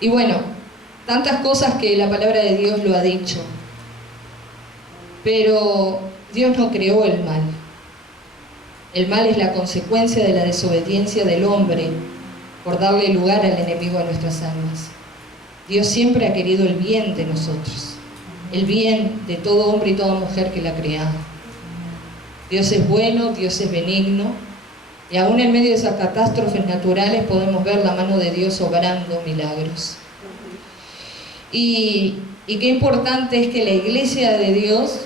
Y bueno, tantas cosas que la palabra de Dios lo ha dicho. Pero Dios no creó el mal. El mal es la consecuencia de la desobediencia del hombre por darle lugar al enemigo a nuestras almas. Dios siempre ha querido el bien de nosotros, el bien de todo hombre y toda mujer que la ha creado. Dios es bueno, Dios es benigno, y aún en medio de esas catástrofes naturales podemos ver la mano de Dios obrando milagros. Y qué importante es que la iglesia de Dios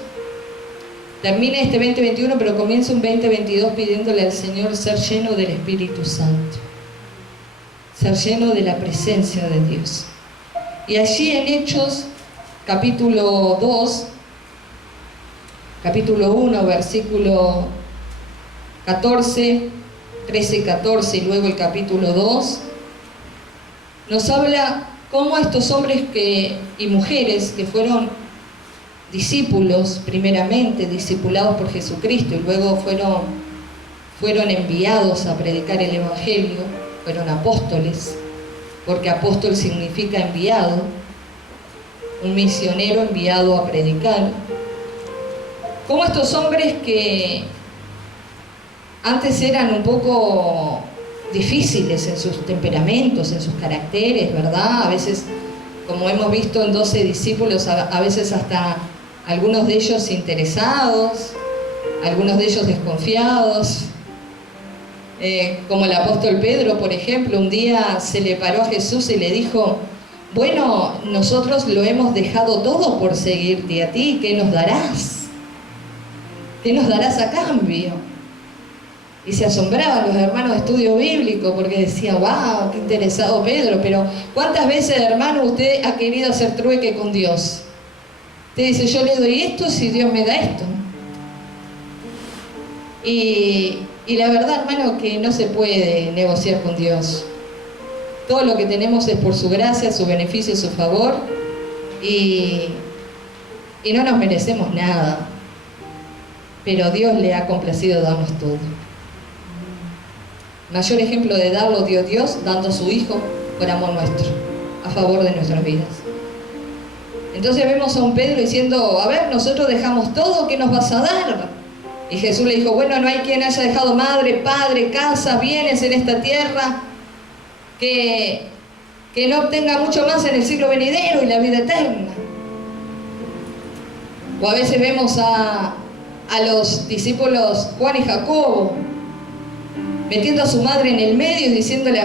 termine este 2021, pero comience un 2022 pidiéndole al Señor ser lleno del Espíritu Santo, ser lleno de la presencia de Dios. Y allí en Hechos, capítulo 2, capítulo 1, versículo 14, 13 y 14, y luego el capítulo 2, nos habla cómo estos hombres y mujeres que fueron discípulos, primeramente discipulados por Jesucristo, y luego fueron enviados a predicar el Evangelio, fueron apóstoles, porque apóstol significa enviado, un misionero enviado a predicar. Como estos hombres que antes eran un poco difíciles en sus temperamentos, en sus caracteres, ¿verdad? A veces, como hemos visto en 12 discípulos, a veces hasta algunos de ellos interesados, algunos de ellos desconfiados. Como el apóstol Pedro, por ejemplo, un día se le paró a Jesús y le dijo: bueno, nosotros lo hemos dejado todo por seguirte a ti, ¿qué nos darás? ¿Qué nos darás a cambio? Y se asombraban los hermanos de estudio bíblico porque decían: wow, qué interesado Pedro, pero ¿cuántas veces, hermano, usted ha querido hacer trueque con Dios? Usted dice: yo le doy esto si Dios me da esto. Y la verdad, hermano, que no se puede negociar con Dios. Todo lo que tenemos es por su gracia, su beneficio, su favor, y no nos merecemos nada. Pero Dios le ha complacido darnos todo. Mayor ejemplo de darlo dio Dios, dando a su Hijo por amor nuestro, a favor de nuestras vidas. Entonces vemos a un Pedro diciendo: a ver, nosotros dejamos todo, ¿qué nos vas a dar? Y Jesús le dijo: bueno, no hay quien haya dejado madre, padre, casa, bienes en esta tierra, que no obtenga mucho más en el siglo venidero y la vida eterna. O a veces vemos a los discípulos Juan y Jacobo metiendo a su madre en el medio y diciéndole,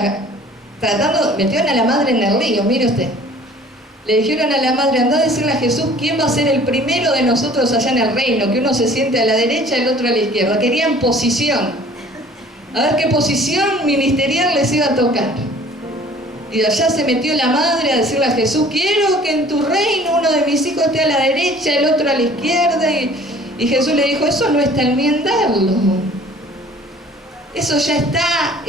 metieron a la madre en el río, mire usted. Le dijeron a la madre: anda a decirle a Jesús quién va a ser el primero de nosotros allá en el reino, que uno se siente a la derecha y el otro a la izquierda. Querían posición, a ver qué posición ministerial les iba a tocar. Y allá se metió la madre a decirle a Jesús: quiero que en tu reino uno de mis hijos esté a la derecha, el otro a la izquierda. Y Jesús le dijo: eso no está en mí en darlo. Eso ya está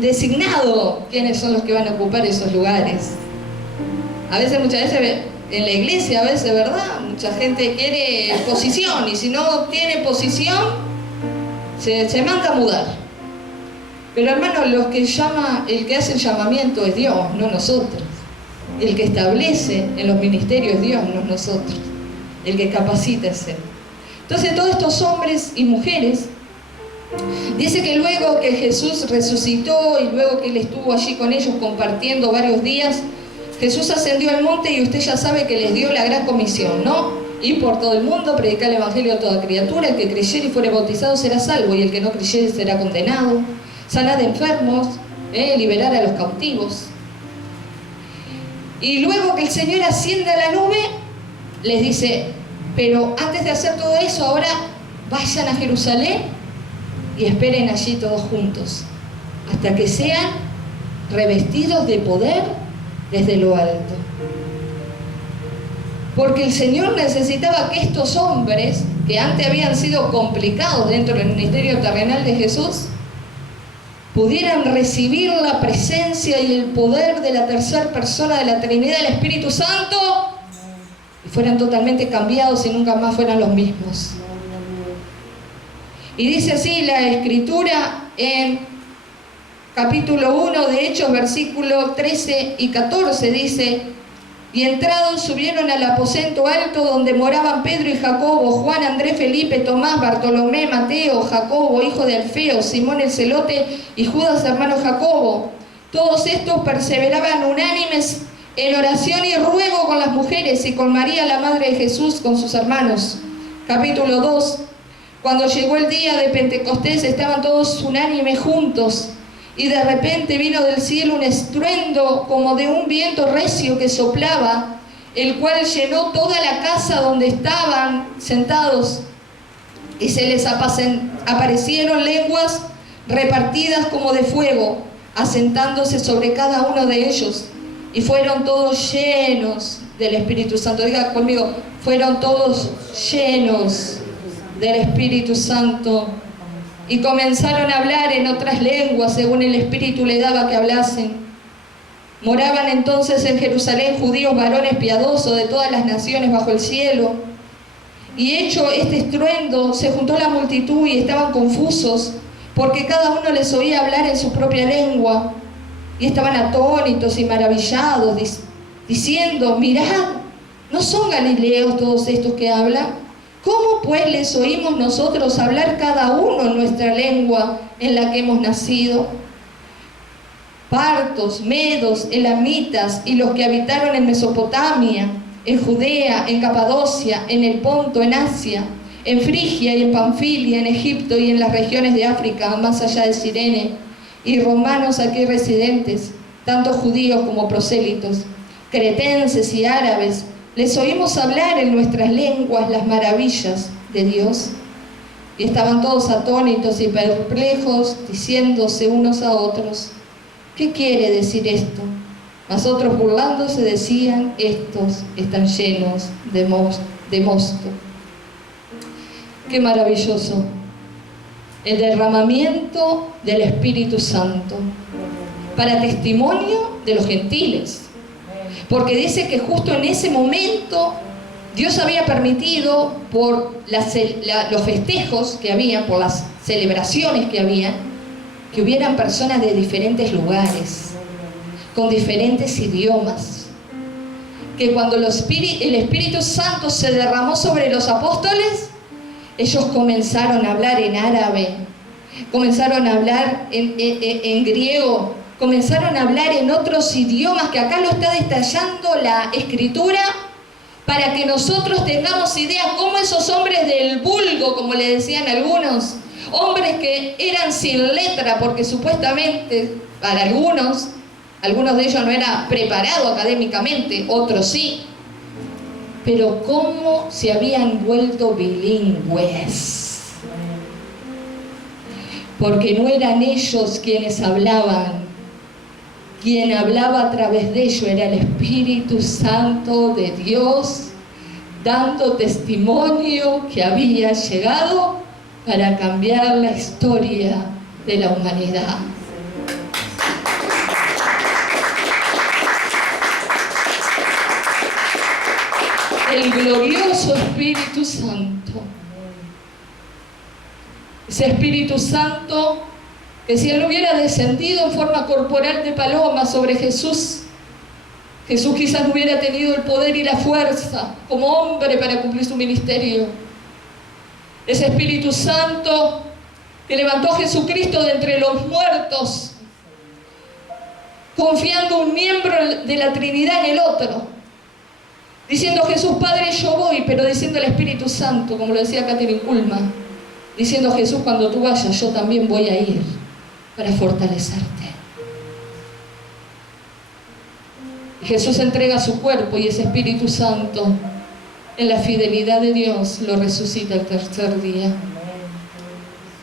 designado quiénes son los que van a ocupar esos lugares. Muchas veces en la iglesia, ¿verdad? Mucha gente quiere posición, y si no tiene posición, se manda a mudar. Pero hermano, el que hace el llamamiento es Dios, no nosotros. El que establece en los ministerios es Dios, no nosotros. El que capacita es Él. Entonces todos estos hombres y mujeres, dice que luego que Jesús resucitó y luego que Él estuvo allí con ellos compartiendo varios días, Jesús ascendió al monte y usted ya sabe que les dio la gran comisión, ¿no? Ir por todo el mundo, predicar el evangelio a toda criatura. El que creyere y fuere bautizado será salvo, y el que no creyere será condenado. Sanar de enfermos, liberar a los cautivos. Y luego que el Señor asciende a la nube, les dice: pero antes de hacer todo eso, ahora vayan a Jerusalén y esperen allí todos juntos, hasta que sean revestidos de poder desde lo alto. Porque el Señor necesitaba que estos hombres, que antes habían sido complicados dentro del ministerio terrenal de Jesús, pudieran recibir la presencia y el poder de la tercera persona de la Trinidad, el Espíritu Santo, y fueran totalmente cambiados y nunca más fueran los mismos. Y dice así la Escritura en capítulo 1 de Hechos, versículos 13 y 14, dice: y entrados subieron al aposento alto donde moraban Pedro y Jacobo, Juan, Andrés, Felipe, Tomás, Bartolomé, Mateo, Jacobo, hijo de Alfeo, Simón el celote y Judas, hermano Jacobo. Todos estos perseveraban unánimes en oración y ruego con las mujeres y con María, la madre de Jesús, con sus hermanos. Capítulo 2. Cuando llegó el día de Pentecostés, estaban todos unánimes juntos. Y de repente vino del cielo un estruendo como de un viento recio que soplaba, el cual llenó toda la casa donde estaban sentados. Y se les aparecieron lenguas repartidas como de fuego, asentándose sobre cada uno de ellos. Y fueron todos llenos del Espíritu Santo. Diga conmigo, fueron todos llenos del Espíritu Santo. Y comenzaron a hablar en otras lenguas, según el Espíritu le daba que hablasen. Moraban entonces en Jerusalén judíos varones piadosos de todas las naciones bajo el cielo. Y hecho este estruendo, se juntó la multitud y estaban confusos, porque cada uno les oía hablar en su propia lengua. Y estaban atónitos y maravillados, diciendo: mirad, ¿no son galileos todos estos que hablan? ¿Cómo pues les oímos nosotros hablar cada uno en nuestra lengua en la que hemos nacido? Partos, medos, elamitas y los que habitaron en Mesopotamia, en Judea, en Capadocia, en el Ponto, en Asia, en Frigia y en Panfilia, en Egipto y en las regiones de África, más allá de Cirene, y romanos aquí residentes, tanto judíos como prosélitos, cretenses y árabes, les oímos hablar en nuestras lenguas las maravillas de Dios. Y estaban todos atónitos y perplejos, diciéndose unos a otros: ¿qué quiere decir esto? Mas otros burlándose decían: estos están llenos de mosto. Qué maravilloso el derramamiento del Espíritu Santo para testimonio de los gentiles. Porque dice que justo en ese momento Dios había permitido, por los festejos que había, por las celebraciones que había, que hubieran personas de diferentes lugares, con diferentes idiomas. Que cuando el Espíritu Santo se derramó sobre los apóstoles, ellos comenzaron a hablar en árabe, comenzaron a hablar en griego, comenzaron a hablar en otros idiomas, que acá lo está detallando la Escritura, para que nosotros tengamos idea cómo esos hombres del vulgo, como le decían algunos, hombres que eran sin letra, porque supuestamente para algunos de ellos no era preparado académicamente, otros sí, pero cómo se habían vuelto bilingües, porque no eran ellos quienes hablaban. Quien hablaba a través de ello era el Espíritu Santo de Dios, dando testimonio que había llegado para cambiar la historia de la humanidad. El glorioso Espíritu Santo. Ese Espíritu Santo que si Él hubiera descendido en forma corporal de paloma sobre Jesús, Jesús quizás no hubiera tenido el poder y la fuerza como hombre para cumplir su ministerio. Ese Espíritu Santo que levantó a Jesucristo de entre los muertos, confiando un miembro de la Trinidad en el otro, diciendo: Jesús Padre, yo voy, pero diciendo el Espíritu Santo, como lo decía Catherine Kuhlman, diciendo: Jesús, cuando tú vayas, yo también voy a ir para fortalecerte. Y Jesús entrega su cuerpo, y ese Espíritu Santo, en la fidelidad de Dios, lo resucita el tercer día.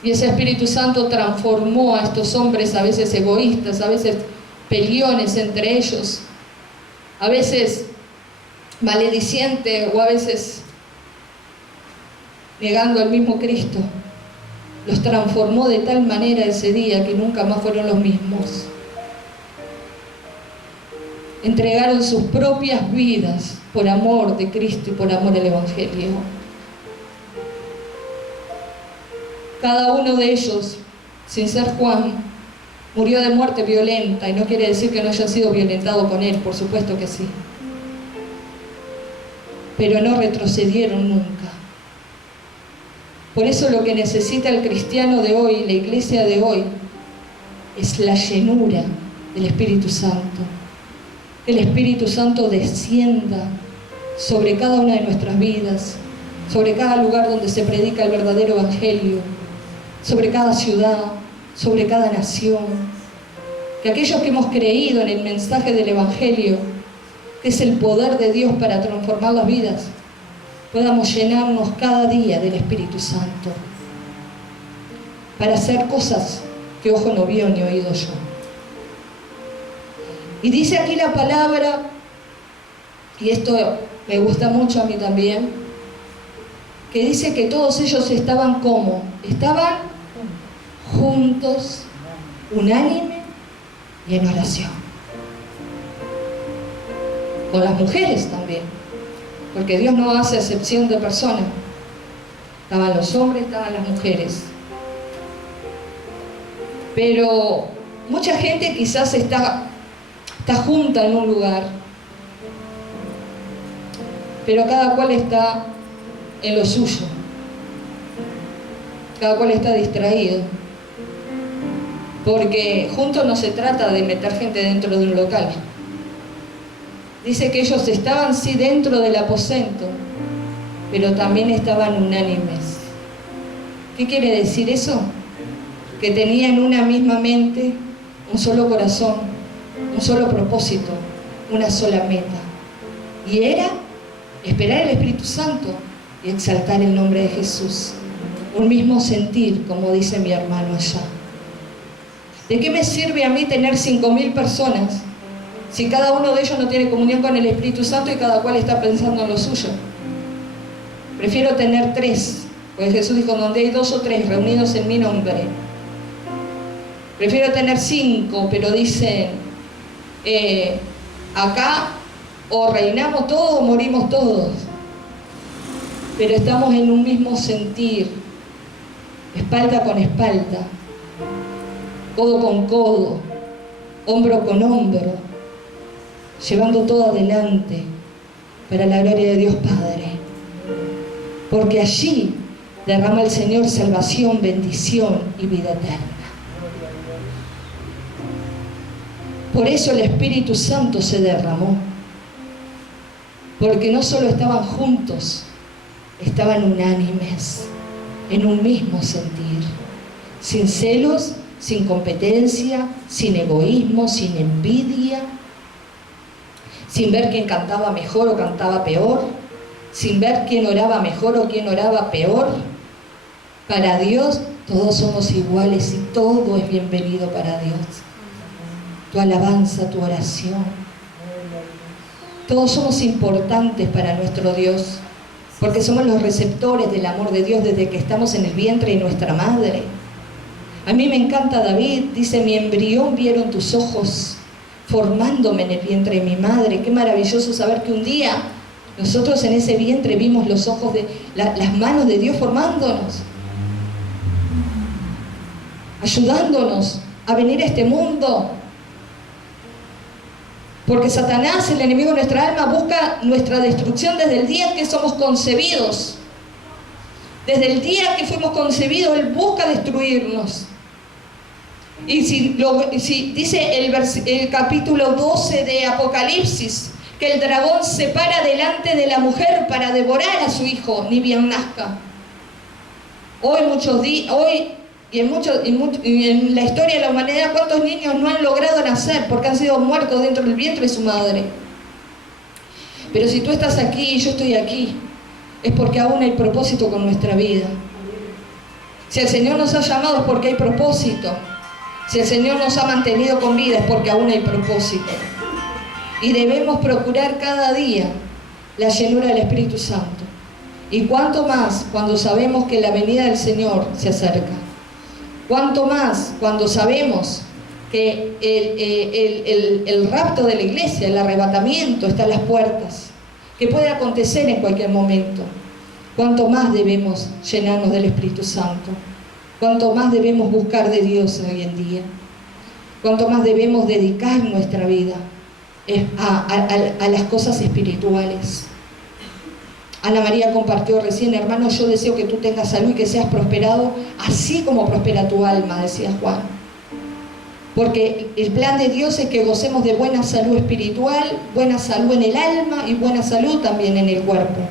Y ese Espíritu Santo transformó a estos hombres, a veces egoístas, a veces peleones entre ellos, a veces maledicientes, o a veces negando al mismo Cristo. Los transformó de tal manera ese día que nunca más fueron los mismos. Entregaron sus propias vidas por amor de Cristo y por amor al Evangelio. Cada uno de ellos, sin ser Juan, Murió de muerte violenta, y no quiere decir que no hayan sido violentados con él, por supuesto que sí. Pero no retrocedieron nunca. Por eso lo que necesita el cristiano de hoy, la iglesia de hoy, es la llenura del Espíritu Santo. Que el Espíritu Santo descienda sobre cada una de nuestras vidas, sobre cada lugar donde se predica el verdadero evangelio, sobre cada ciudad, sobre cada nación. Que aquellos que hemos creído en el mensaje del evangelio, que es el poder de Dios para transformar las vidas, podamos llenarnos cada día del Espíritu Santo para hacer cosas que ojo no vio ni oído yo. Y dice aquí la palabra, y esto me gusta mucho a mí también, que dice que todos ellos estaban ¿cómo? Estaban juntos, unánime y en oración. Con las mujeres también, porque Dios no hace excepción de personas. Estaban los hombres, estaban las mujeres. Pero mucha gente quizás está junta en un lugar, pero cada cual está en lo suyo, cada cual está distraído, porque juntos no se trata de meter gente dentro de un local. Dice que ellos estaban sí dentro del aposento, pero también estaban unánimes. ¿Qué quiere decir eso? Que tenían una misma mente, un solo corazón, un solo propósito, una sola meta. Y era esperar el Espíritu Santo y exaltar el nombre de Jesús. Un mismo sentir, como dice mi hermano allá. ¿De qué me sirve a mí tener 5.000 personas si cada uno de ellos no tiene comunión con el Espíritu Santo y cada cual está pensando en lo suyo? Prefiero tener 3, porque Jesús dijo, donde hay 2 o 3 reunidos en mi nombre. Prefiero tener 5, pero dicen, acá o reinamos todos o morimos todos. Pero estamos en un mismo sentir, espalda con espalda, codo con codo, hombro con hombro, llevando todo adelante para la gloria de Dios Padre. Porque allí derrama el Señor salvación, bendición y vida eterna. Por eso el Espíritu Santo se derramó. Porque no solo estaban juntos, estaban unánimes, en un mismo sentir. Sin celos, sin competencia, sin egoísmo, sin envidia. Sin ver quién cantaba mejor o cantaba peor. Sin ver quién oraba mejor o quién oraba peor. Para Dios todos somos iguales y todo es bienvenido para Dios. Tu alabanza, tu oración. Todos somos importantes para nuestro Dios, porque somos los receptores del amor de Dios desde que estamos en el vientre de nuestra madre. A mí me encanta David, dice, mi embrión vieron tus ojos, formándome en el vientre de mi madre. Qué maravilloso saber que un día nosotros en ese vientre vimos los ojos de las manos de Dios formándonos, ayudándonos a venir a este mundo. Porque Satanás, el enemigo de nuestra alma, busca nuestra destrucción desde el día que somos concebidos. Desde el día que fuimos concebidos, él busca destruirnos. Y si dice el capítulo 12 de Apocalipsis, que el dragón se para delante de la mujer para devorar a su hijo, ni bien nazca. Hoy y en la historia de la humanidad, ¿cuántos niños no han logrado nacer porque han sido muertos dentro del vientre de su madre? Pero si tú estás aquí y yo estoy aquí, es porque aún hay propósito con nuestra vida. Si el Señor nos ha llamado es porque hay propósito. Si el Señor nos ha mantenido con vida es porque aún hay propósito. Y debemos procurar cada día la llenura del Espíritu Santo. Y cuánto más cuando sabemos que la venida del Señor se acerca. Cuánto más cuando sabemos que el rapto de la iglesia, el arrebatamiento está a las puertas, que puede acontecer en cualquier momento. Cuánto más debemos llenarnos del Espíritu Santo. Cuánto más debemos buscar de Dios hoy en día. cuánto más debemos dedicar nuestra vida a las cosas espirituales. Ana María compartió recién: hermano, yo deseo que tú tengas salud y que seas prosperado, así como prospera tu alma, decía Juan. Porque el plan de Dios es que gocemos de buena salud espiritual, buena salud en el alma y buena salud también en el cuerpo.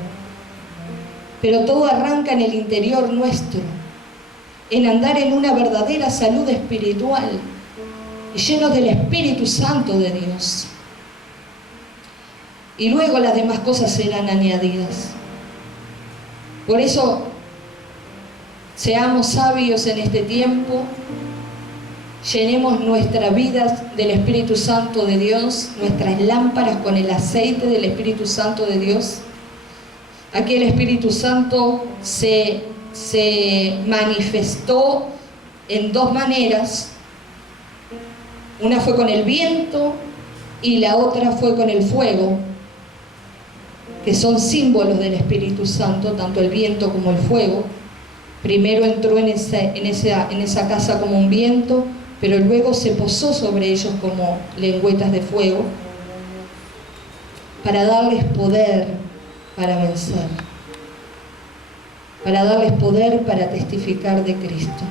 Pero todo arranca en el interior nuestro, en andar en una verdadera salud espiritual y llenos del Espíritu Santo de Dios. Y luego las demás cosas serán añadidas. Por eso, seamos sabios en este tiempo, llenemos nuestra vida del Espíritu Santo de Dios, nuestras lámparas con el aceite del Espíritu Santo de Dios. Aquí el Espíritu Santo se manifestó en dos maneras. Una fue con el viento y la otra fue con el fuego, que son símbolos del Espíritu Santo, tanto el viento como el fuego. Primero entró en esa casa como un viento, pero luego se posó sobre ellos como lengüetas de fuego, para darles poder para vencer, para darles poder para testificar de Cristo.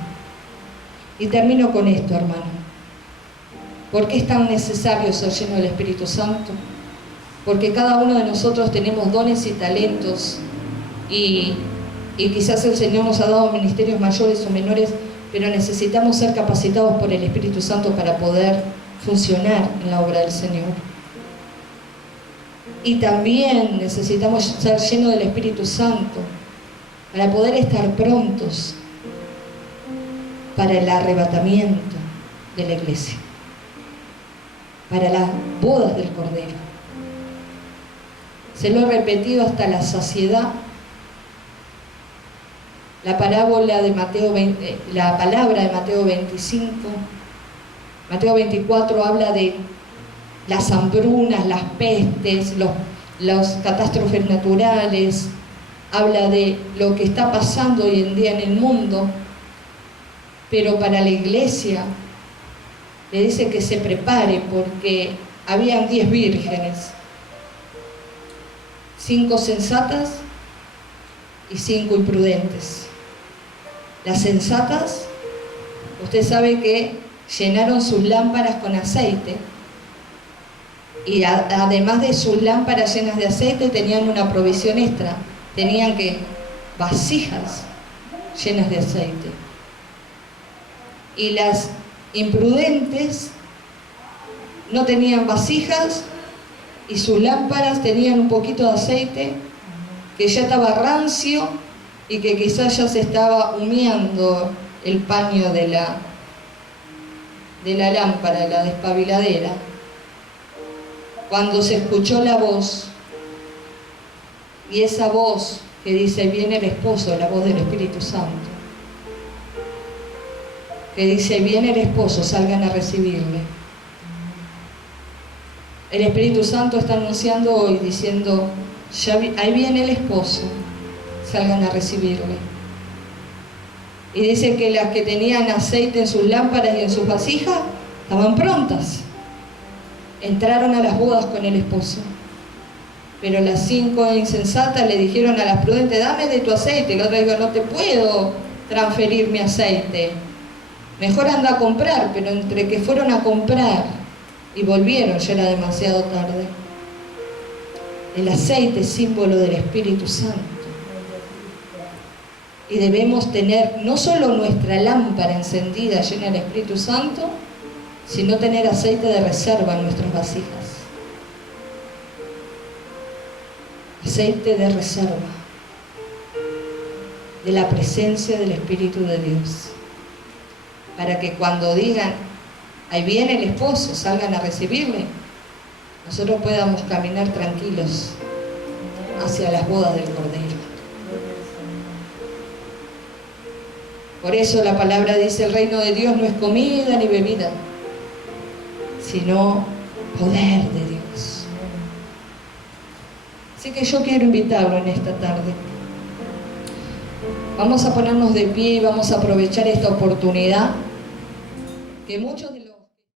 Y termino con esto, hermano. ¿Por qué es tan necesario ser lleno del Espíritu Santo? Porque cada uno de nosotros tenemos dones y talentos, y quizás el Señor nos ha dado ministerios mayores o menores, pero necesitamos ser capacitados por el Espíritu Santo para poder funcionar en la obra del Señor. Y también necesitamos ser llenos del Espíritu Santo para poder estar prontos para el arrebatamiento de la iglesia, para las bodas del Cordero. Se lo he repetido hasta la saciedad. La palabra de Mateo 25, Mateo 24 habla de las hambrunas, las pestes, las catástrofes naturales, habla de lo que está pasando hoy en día en el mundo, pero para la iglesia le dice que se prepare, porque habían 10 vírgenes, 5 sensatas y 5 imprudentes. Las sensatas, usted sabe que llenaron sus lámparas con aceite, y además de sus lámparas llenas de aceite tenían una provisión extra, tenían vasijas llenas de aceite. Y las imprudentes no tenían vasijas y sus lámparas tenían un poquito de aceite que ya estaba rancio y que quizás ya se estaba humeando el paño de la lámpara, la despabiladera, cuando se escuchó la voz, y esa voz que dice: viene el esposo, la voz del Espíritu Santo, que dice: viene el esposo, salgan a recibirle. El Espíritu Santo está anunciando hoy, diciendo: ahí viene el esposo, salgan a recibirle. Y dice que las que tenían aceite en sus lámparas y en sus vasijas estaban prontas, entraron a las bodas con el esposo. Pero las 5 insensatas le dijeron a las prudentes: dame de tu aceite. Y la otra dijo: no te puedo transferir mi aceite, mejor anda a comprar. Pero entre que fueron a comprar y volvieron, ya era demasiado tarde. El aceite es símbolo del Espíritu Santo, y debemos tener no solo nuestra lámpara encendida llena del Espíritu Santo, sino tener aceite de reserva en nuestras vasijas. Aceite de reserva de la presencia del Espíritu de Dios, para que cuando digan: ahí viene el esposo, salgan a recibirle, nosotros podamos caminar tranquilos hacia las bodas del Cordero. Por eso la palabra dice: el reino de Dios no es comida ni bebida, sino poder de Dios. Así que yo quiero invitarlo en esta tarde. Vamos a ponernos de pie y vamos a aprovechar esta oportunidad que muchos de